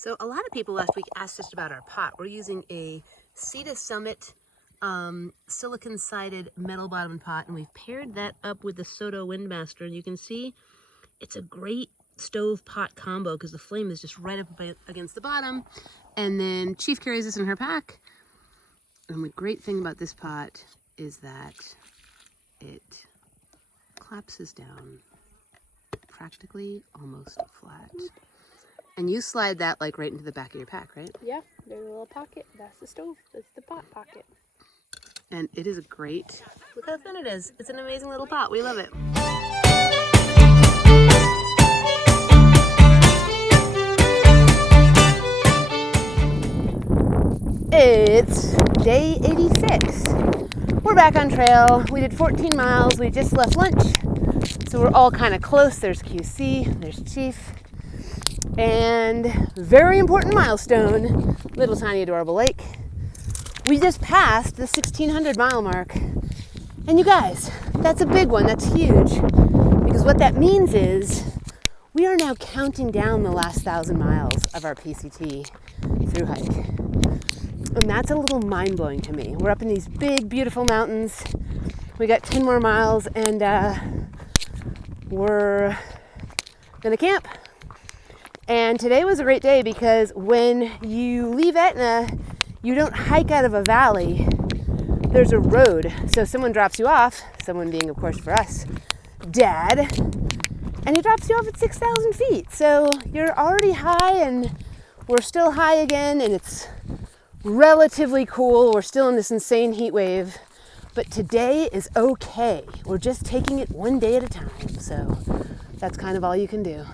So a lot of people last week asked us about our pot. We're using a Seiad Summit silicon-sided metal bottom pot, and we've paired that up with the Soto Windmaster, and you can see it's a great stove pot combo because the flame is just right up against the bottom. And then Chief carries this in her pack. And the great thing about this pot is that it collapses down practically almost flat. And you slide that like right into the back of your pack, right? Yeah, there's a little pocket. That's the stove. That's the pot pocket. And it is a great, look how thin it is. It's an amazing little pot. We love it. It's day 86. We're back on trail. We did 14 miles. We just left lunch. So we're all kind of close. There's QC, there's Chief. And very important milestone, little tiny adorable lake. We just passed the 1600 mile mark. And you guys, that's a big one, that's huge. Because what that means is we are now counting down the last 1,000 miles of our PCT through hike. And that's a little mind-blowing to me. We're up in these big, beautiful mountains. We got 10 more miles and we're gonna camp. And today was a great day because when you leave Etna, you don't hike out of a valley. There's a road. So someone drops you off, someone being, of course, for us, Dad, and he drops you off at 6,000 feet. So you're already high and we're still high again, and it's relatively cool. We're still in this insane heat wave, but today is okay. We're just taking it one day at a time. So that's kind of all you can do.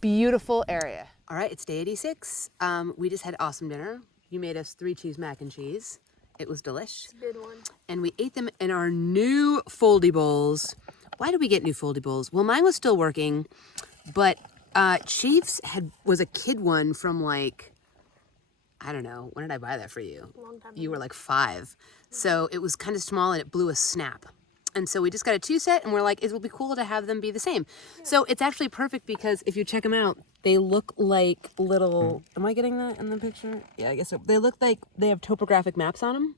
Beautiful area. All right, it's day 86. We just had awesome dinner. You made us 3 cheese mac and cheese. It was delish. It's a good one. And we ate them in our new foldy bowls. Why did we get new foldy bowls? Well, mine was still working, but Chief's was a kid one from like, I don't know, when did I buy that for you? A long time You ago. were like 5. So it was kind of small and it blew a snap. And so we just got a 2 set and we're like, it will be cool to have them be the same. Yeah. So it's actually perfect because if you check them out, they look like little, am I getting that in the picture? Yeah, I guess so. They look like they have topographic maps on them,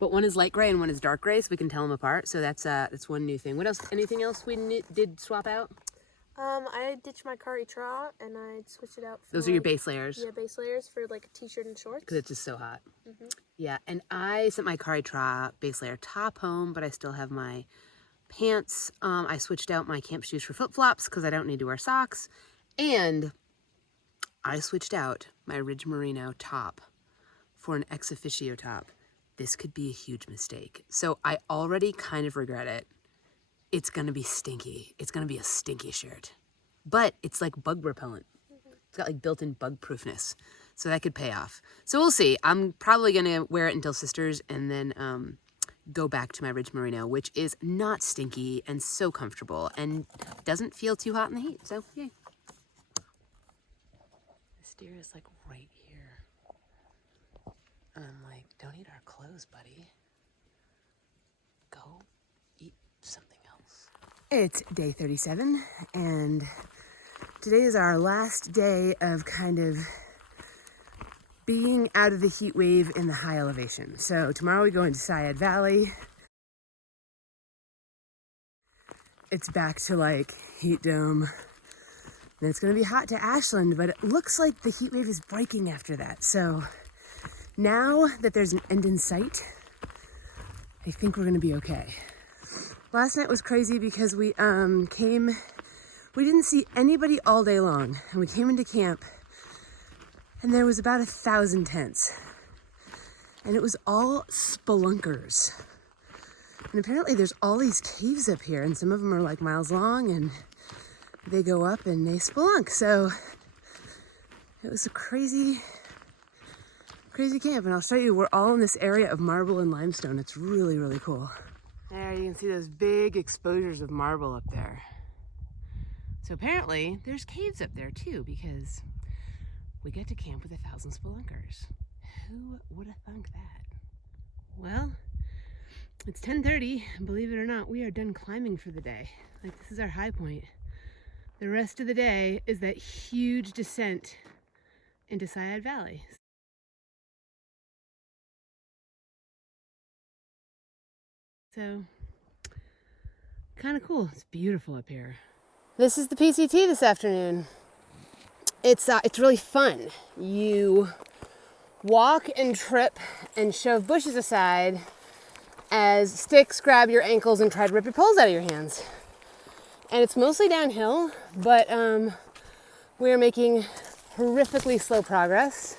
but one is light gray and one is dark gray, so we can tell them apart. So that's one new thing. What else? Anything else we did swap out? I ditched my hrcchallenge and I switched it out for Those are your base layers? Yeah, base layers for like a t-shirt and shorts. Because it's just so hot. Mm-hmm. Yeah, and I sent my hrcchallenge base layer top home, but I still have my pants. I switched out my camp shoes for flip-flops because I don't need to wear socks. And I switched out my Ridge Merino top for an ex officio top. This could be a huge mistake. So I already kind of regret it. It's gonna be stinky. It's gonna be a stinky shirt. But it's like bug repellent. It's got like built-in bug proofness. So that could pay off. So we'll see. I'm probably gonna wear it until Sisters and then go back to my Ridge Merino, which is not stinky and so comfortable and doesn't feel too hot in the heat. So yay. The steer is like right here. And I'm like, don't eat our clothes, buddy. Go eat something else. It's day 37, and today is our last day of kind of being out of the heat wave in the high elevation. So tomorrow we go into Seiad Valley. It's back to like heat dome. And it's gonna be hot to Ashland, but it looks like the heat wave is breaking after that. So now that there's an end in sight, I think we're gonna be okay. Last night was crazy because we didn't see anybody all day long, and we came into camp and there was about 1,000 tents, and it was all spelunkers. And apparently there's all these caves up here, and some of them are like miles long, and they go up and they spelunk. So it was a crazy camp. And I'll show you, we're all in this area of marble and limestone. It's really, really cool. There, you can see those big exposures of marble up there. So apparently there's caves up there too, because we get to camp with 1,000 spelunkers. Who would have thunk that? Well, it's 10:30, and believe it or not, we are done climbing for the day. Like, this is our high point. The rest of the day is that huge descent into Seiad Valley. So, kind of cool. It's beautiful up here. This is the PCT this afternoon. It's really fun. You walk and trip and shove bushes aside as sticks grab your ankles and try to rip your poles out of your hands. And it's mostly downhill, but we are making horrifically slow progress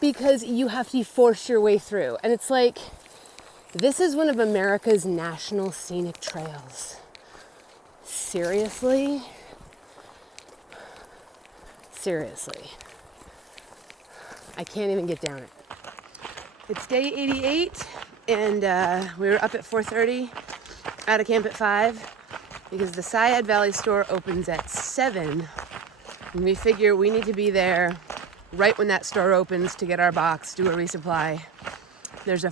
because you have to force your way through. And it's like, this is one of America's national scenic trails. Seriously? Seriously. I can't even get down it. It's day 88, and we were up at 4:30, out of camp at 5, because the Seiad Valley store opens at 7, and we figure we need to be there right when that store opens to get our box, do a resupply. There's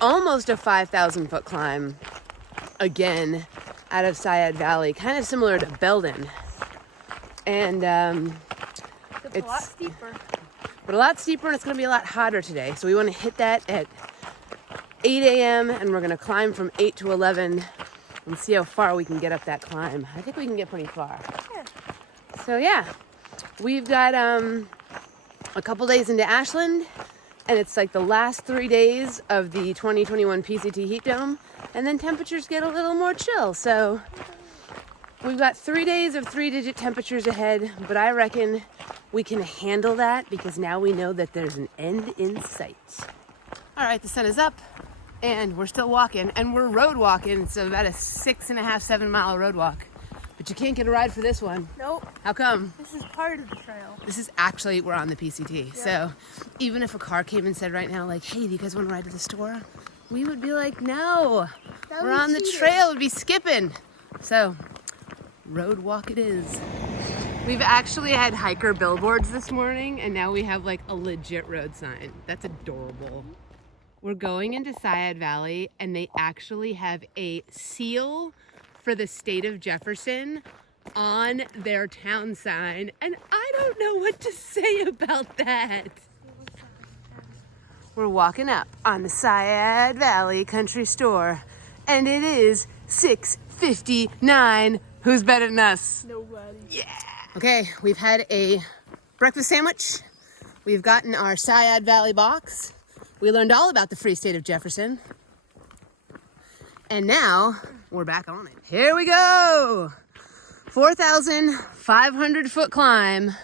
almost a 5,000 foot climb, again, out of Seiad Valley, kind of similar to Belden. And It's a lot steeper. But a lot steeper, and it's gonna be a lot hotter today. So we wanna hit that at 8 a.m. and we're gonna climb from 8 to 11 and see how far we can get up that climb. I think we can get pretty far. Yeah. So yeah, we've got a couple days into Ashland, and it's like the last 3 days of the 2021 PCT heat dome, and then temperatures get a little more chill. So we've got 3 days of 3-digit temperatures ahead, but I reckon we can handle that because now we know that there's an end in sight. All right, the sun is up and we're still walking, and we're road walking. It's about a 6.5, 7 mile road walk, but you can't get a ride for this one. Nope. How come? This is part of the trail. This is actually, we're on the PCT. Yeah. So even if a car came and said right now, like, hey, do you guys want to ride to the store? We would be like, no, we're on the trail, we'd be skipping. So road walk it is. We've actually had hiker billboards this morning, and now we have like a legit road sign. That's adorable. We're going into Seiad Valley, and they actually have a seal for the state of Jefferson on their town sign, and I don't know what to say about that. We're walking up on the Seiad Valley Country Store, and it is 6:59. Who's better than us? Nobody. Yeah. Okay, we've had a breakfast sandwich. We've gotten our Seiad Valley box. We learned all about the free state of Jefferson. And now we're back on it. Here we go. 4,500 foot climb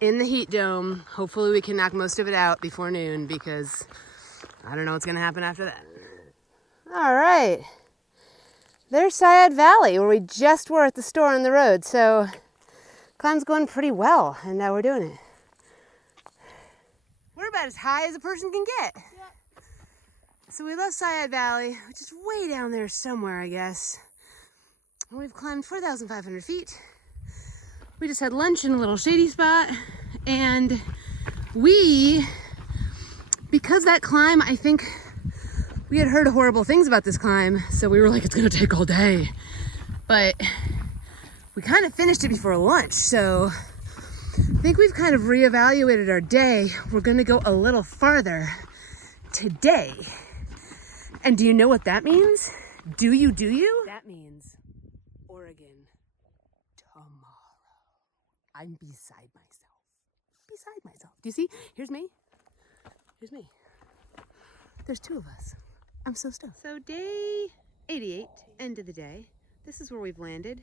in the heat dome. Hopefully we can knock most of it out before noon, because I don't know what's gonna happen after that. All right. There's Seiad Valley, where we just were at the store on the road. So climb's going pretty well, and now we're doing it. We're about as high as a person can get. Yeah. So we left Seiad Valley, which is way down there somewhere, I guess. And we've climbed 4,500 feet. We just had lunch in a little shady spot, and because that climb, I think we had heard horrible things about this climb, so we were like, it's gonna take all day. But we kind of finished it before lunch, so I think we've kind of reevaluated our day. We're gonna go a little farther today. And do you know what that means? Do you? That means Oregon tomorrow. I'm beside myself. Do you see? Here's me. There's 2 of us. I'm so stoked. So day 88, end of the day. This is where we've landed.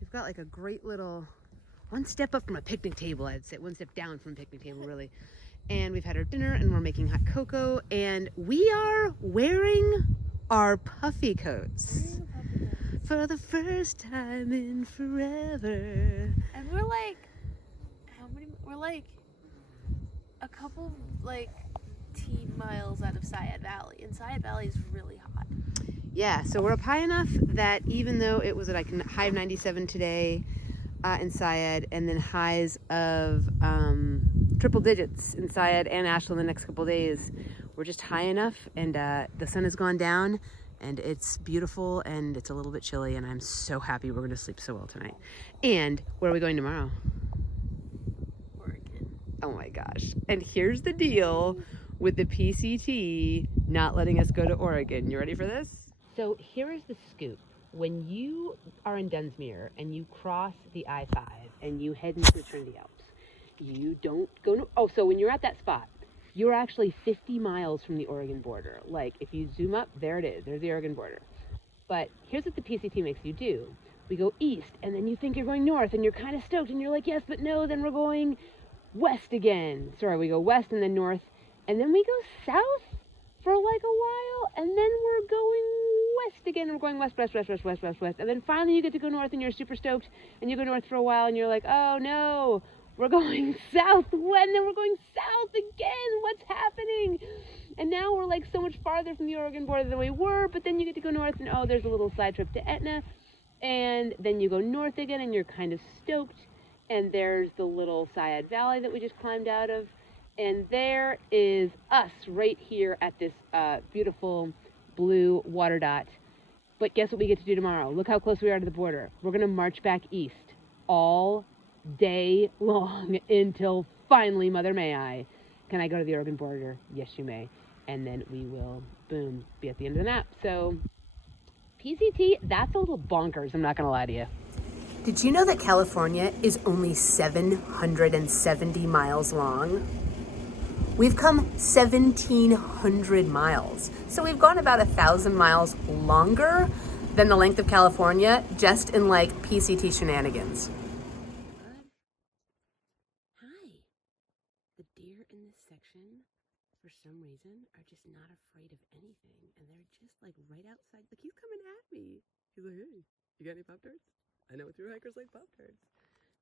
We've got like a great little, one step up from a picnic table, I'd say. One step down from a picnic table, really. And we've had our dinner, and we're making hot cocoa, and we are wearing our puffy coats for the first time in forever. And we're like, we're like a couple like miles out of Seiad Valley, and Seiad Valley is really hot. Yeah, so we're up high enough that even though it was at like high of 97 today in Seiad, and then highs of triple digits in Seiad and Ashland the next couple days, we're just high enough, and the sun has gone down, and it's beautiful, and it's a little bit chilly, and I'm so happy we're going to sleep so well tonight. And where are we going tomorrow? Oregon. Oh my gosh. And here's the deal with the PCT not letting us go to Oregon. You ready for this? So here is the scoop. When you are in Dunsmuir and you cross the I-5 and you head into the Trinity Alps, you don't go to, oh, so when you're at that spot, you're actually 50 miles from the Oregon border. Like if you zoom up, there it is, there's the Oregon border. But here's what the PCT makes you do. We go east and then you think you're going north and you're kind of stoked and you're like, yes, but no, then we're going west again. Sorry, we go west and then north and then we go south for like a while and then we're going west again. We're going west, west, west, west, west, west, west. And then finally you get to go north and you're super stoked and you go north for a while and you're like, oh no, we're going south and then we're going south again. What's happening? And now we're like so much farther from the Oregon border than we were, but then you get to go north and oh, there's a little side trip to Etna. And then you go north again and you're kind of stoked. And there's the little Seiad Valley that we just climbed out of. And there is us right here at this beautiful blue water dot. But guess what we get to do tomorrow? Look how close we are to the border. We're gonna march back east all day long until finally, Mother May I. Can I go to the Oregon border? Yes, you may. And then we will, boom, be at the end of the map. So PCT, that's a little bonkers, I'm not gonna lie to you. Did you know that California is only 770 miles long? We've come 1,700 miles. So we've gone about 1,000 miles longer than the length of California just in like PCT shenanigans. Hi. The deer in this section, for some reason, are just not afraid of anything. And they're just like right outside. Like he's coming at me. He's like, hey, you got any Pop-Tarts? I know through hikers like Pop-Tarts.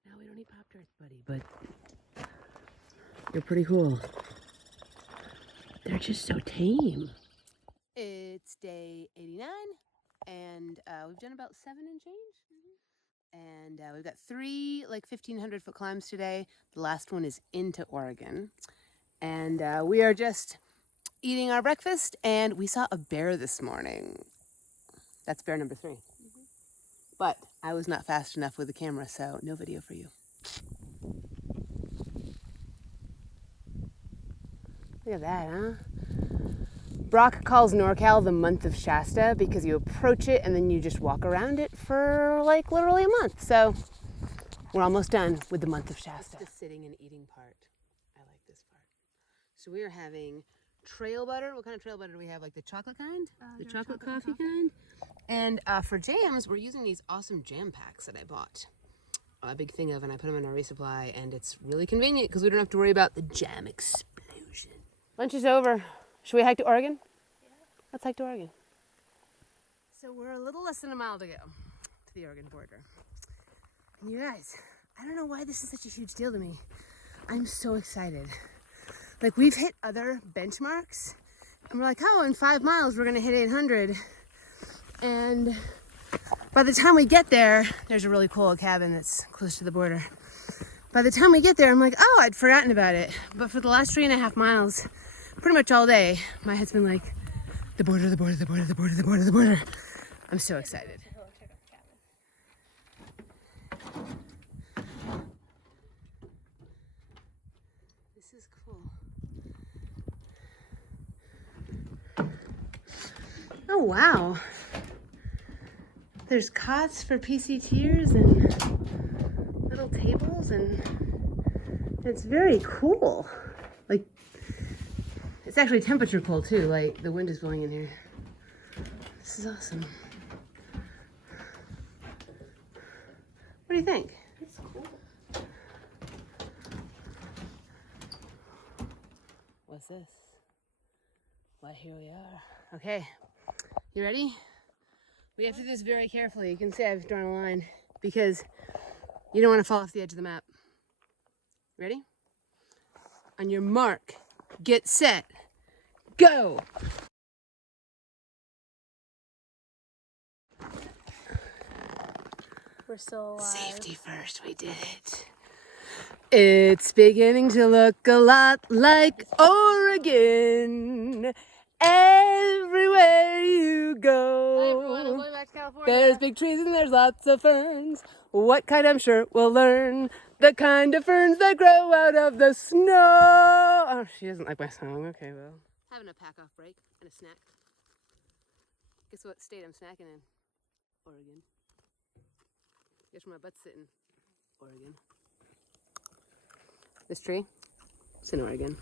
No, we don't eat Pop-Tarts, buddy, but they're pretty cool. They're just so tame. It's day 89, and we've done about 7 and change. And we've got 3 like 1,500-foot climbs today. The last one is into Oregon. And we are just eating our breakfast, and we saw a bear this morning. That's bear number 3. But I was not fast enough with the camera, so no video for you. Look at that, huh? Brock calls NorCal the month of Shasta because you approach it and then you just walk around it for like literally a month. So we're almost done with the month of Shasta. The sitting and eating part. I like this part. So we are having trail butter. What kind of trail butter do we have? Like the chocolate kind? The chocolate coffee kind? And for jams, we're using these awesome jam packs that I bought a big thing of, and I put them in our resupply, and it's really convenient because we don't have to worry about the jam explosion. Lunch is over. Should we hike to Oregon? Yeah. Let's hike to Oregon. So we're a little less than a mile to go to the Oregon border. And you guys, I don't know why this is such a huge deal to me. I'm so excited. Like we've hit other benchmarks, and we're like, oh, in 5 miles, we're gonna hit 800. And by the time we get there, there's a really cool cabin that's close to the border. By the time we get there, I'm like, oh, I'd forgotten about it. But for the last 3.5 miles, pretty much all day, my head's been like, the border, the border, the border, the border, the border, the border. I'm so excited. This is cool. Oh, wow. There's cots for PCTers and little tables, and it's very cool. Like, it's actually temperature cold too, like the wind is blowing in here. This is awesome. What do you think? It's cool. What's this? Well, here we are. Okay, you ready? We have to do this very carefully. You can see I've drawn a line because you don't want to fall off the edge of the map. Ready? On your mark, get set, go! We're still alive. Safety first, we did it. It's beginning to look a lot like Oregon. Everywhere you go. Hi everyone, I'm going back to California. There's big trees and there's lots of ferns. What kind I'm sure we'll learn. The kind of ferns that grow out of the snow. Oh, she doesn't like my song. Okay, well. Having a pack-off break and a snack. Guess what state I'm snacking in? Oregon. Guess where my butt's sitting? Oregon. This tree? It's in Oregon.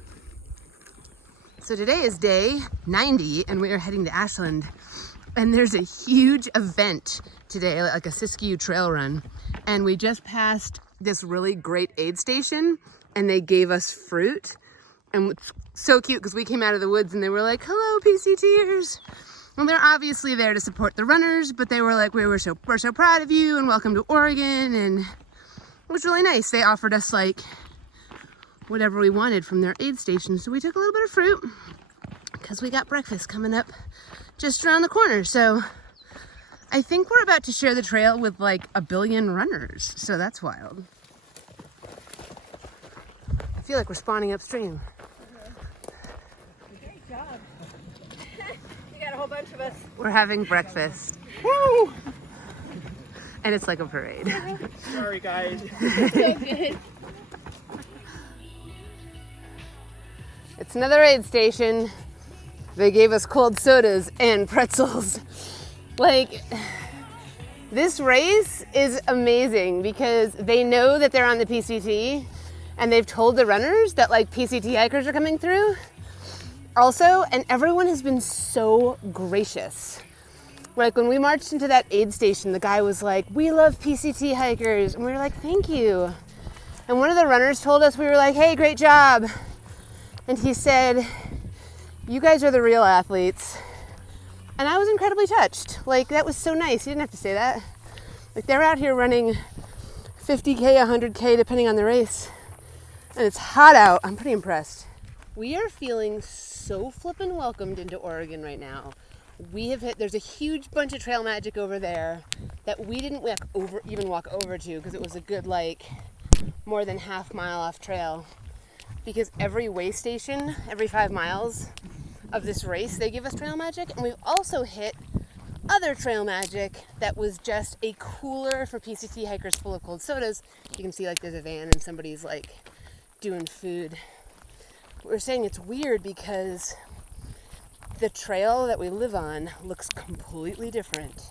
So today is day 90 and we are heading to Ashland. And there's a huge event today, like a Siskiyou trail run. And we just passed this really great aid station and they gave us fruit. And it's so cute because we came out of the woods and they were like, hello, PCTers. Well, they're obviously there to support the runners, but they were like, we're so proud of you and welcome to Oregon. And it was really nice. They offered us like whatever we wanted from their aid station. So we took a little bit of fruit because we got breakfast coming up just around the corner. So I think we're about to share the trail with like 1 billion runners. So that's wild. I feel like we're spawning upstream. Great job. You got a whole bunch of us. We're having breakfast. Woo! And it's like a parade. Sorry, guys. So good. It's another aid station. They gave us cold sodas and pretzels. Like, this race is amazing because they know that they're on the PCT and they've told the runners that like PCT hikers are coming through also, and everyone has been so gracious. Like when we marched into that aid station, the guy was like, we love PCT hikers. And we were like, thank you. And one of the runners told us, we were like, hey, great job. And he said, you guys are the real athletes. And I was incredibly touched. Like, that was so nice. He didn't have to say that. Like, they're out here running 50K, 100K, depending on the race. And it's hot out. I'm pretty impressed. We are feeling so flippin' welcomed into Oregon right now. We have hit, there's a huge bunch of trail magic over there that we didn't even walk over to because it was a good, like, more than half mile off trail. Because every way station, every 5 miles of this race, they give us trail magic. And we've also hit other trail magic that was just a cooler for PCT hikers full of cold sodas. You can see like there's a van and somebody's like doing food. We're saying it's weird because the trail that we live on looks completely different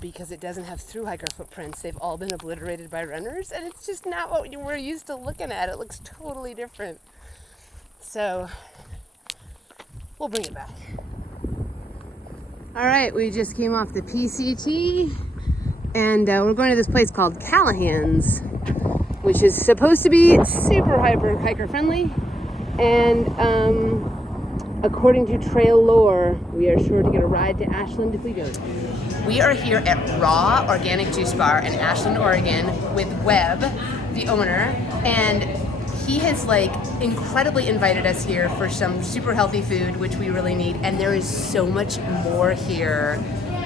because it doesn't have through hiker footprints. They've all been obliterated by runners and it's just not what we're used to looking at. It looks totally different. So we'll bring it back. All right, we just came off the PCT and we're going to this place called Callahan's, which is supposed to be super hiker friendly. And according to trail lore, we are sure to get a ride to Ashland if we go there. We are here at Raw Organic Juice Bar in Ashland, Oregon with Webb, the owner, and he has like incredibly invited us here for some super healthy food, which we really need. And there is so much more here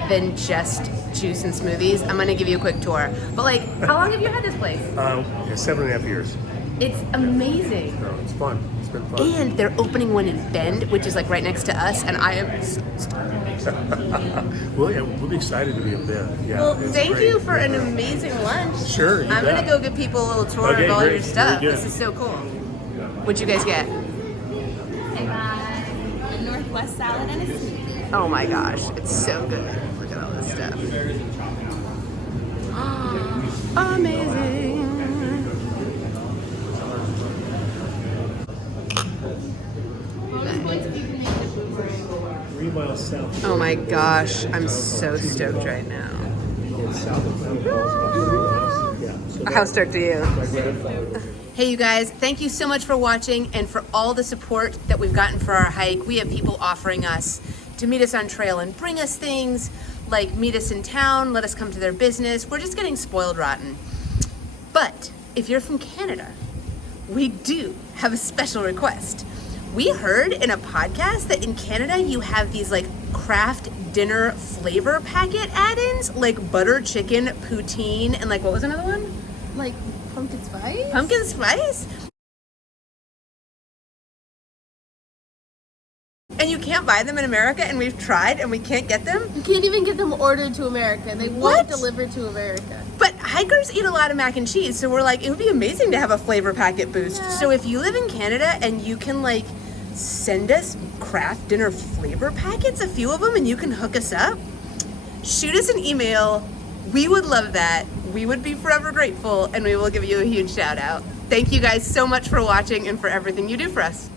than just juice and smoothies. I'm gonna give you a quick tour. But like, how long have you had this place? 7.5 years. It's amazing. No, it's fun. It's been fun. And they're opening one in Bend, which is like right next to us, and I am so stoked. Well, yeah, we'll be excited to be up there. Yeah, Well, it's thank great. you for an amazing lunch. Sure, you I'm bet. gonna go give people a little tour Okay, of all great. your stuff. Very good. This is so cool. What'd you guys get? I got a Northwest salad and a smoothie. Oh my gosh, it's so good. Look at all this stuff. Amazing. Bonus points if you can make the boomerang. 3 miles south. Oh my gosh, I'm so stoked right now. South of Mount Falls. Yeah. So How stoked are you? right at Hey you guys, thank you so much for watching and for all the support that we've gotten for our hike. We have people offering us to meet us on trail and bring us things, like meet us in town, let us come to their business. We're just getting spoiled rotten. But if you're from Canada, we do have a special request. We heard in a podcast that in Canada you have these like craft dinner flavor packet add-ins, like butter chicken, poutine, and like what was another one? Like pumpkin spice? Pumpkin spice? and you can't buy them in America, and we've tried and we can't get them. You can't even get them ordered to America. They What? won't deliver to America. But hikers eat a lot of mac and cheese, so we're like, it would be amazing to have a flavor packet boost. Yeah. So if you live in Canada and you can like send us craft dinner flavor packets, a few of them, and you can hook us up, shoot us an email. We would love that. We would be forever grateful, and we will give you a huge shout out. Thank you guys so much for watching and for everything you do for us.